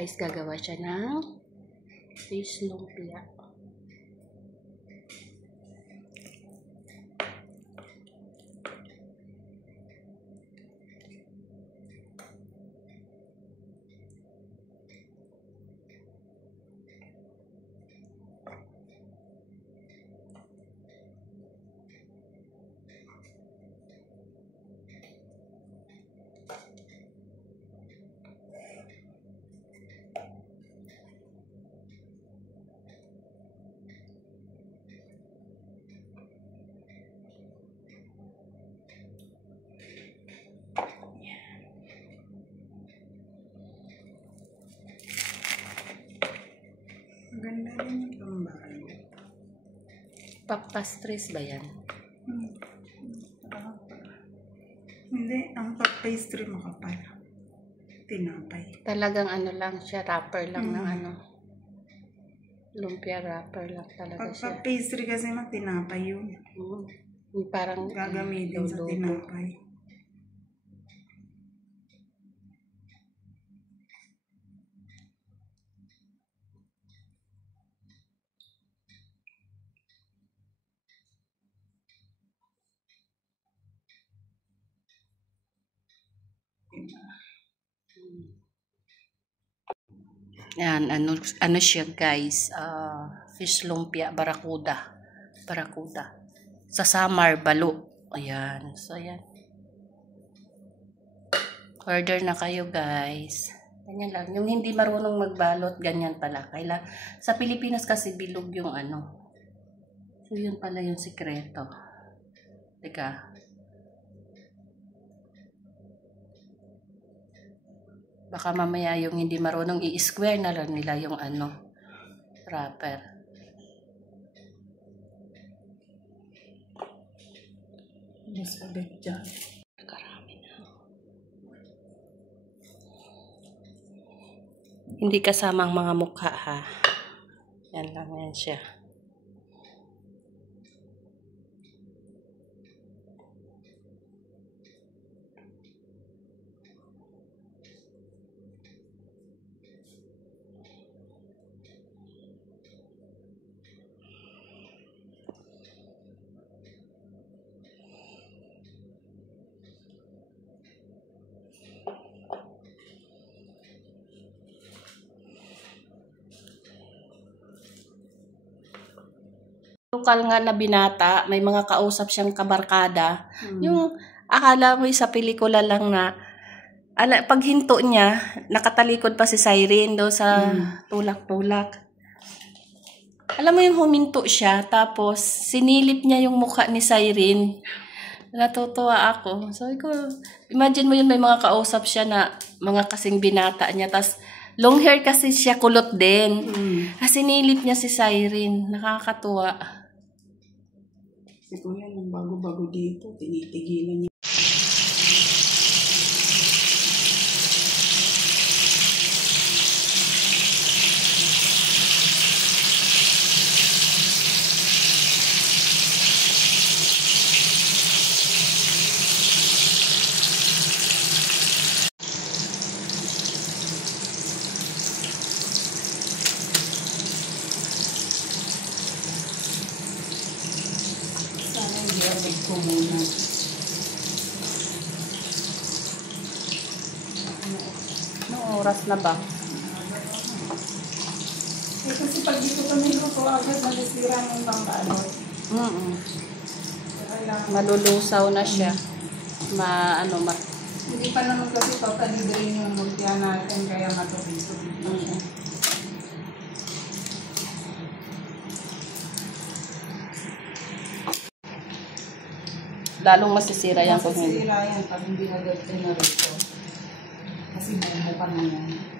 guys, gagawa siya ng fish lumpia. Maganda rin yung pambahay. Pastries ba yan? Hindi, ang pastry makapal. Tinapay. Talagang ano lang siya, wrapper lang ng ano. Lumpia wrapper lang talaga siya. Pag pastry kasi tinapay yun. Parang gagamitin sa tinapay. Yan, ano siya guys, fish lumpia, barakuda. Sa Samar, Balo. Ayan, so ayan. Order na kayo guys. Ganyan lang, yung hindi marunong magbalot, ganyan pala. Sa Pilipinas kasi bilog yung ano. So yun pala yung sikreto. Teka. Baka mamaya yung hindi marunong i-square na lang nila yung ano, wrapper. Yes, ulit dyan. Karami na. Hindi kasama ang mga mukha ha. Yan lang yan siya. Lokal nga na binata, may mga kausap siyang kabarkada. Yung akala mo sa pelikula lang na paghinto niya, nakatalikod pa si Siren do sa tulak-tulak. Alam mo yung huminto siya, tapos sinilip niya yung mukha ni Siren. Natutuwa ako. So, imagine mo yun, may mga kausap siya na mga kasing binata niya, tapos long hair kasi siya, kulot din. Sinilip niya si Siren. Nakakatuwa. Si Kuya, nung bago-bago dito, tinitigilan niya. Ko muna. Anong oras na ba? Kasi pag dito kami luto agad, malisira yung pangbalot. Malulusaw na siya. Hindi pa naman kasi totally drain yung lumpia natin, kaya matubig-tubig. Lalong masisira yan. Masisira yan pag hindi agad na rito. Kasi bumo pa na yan.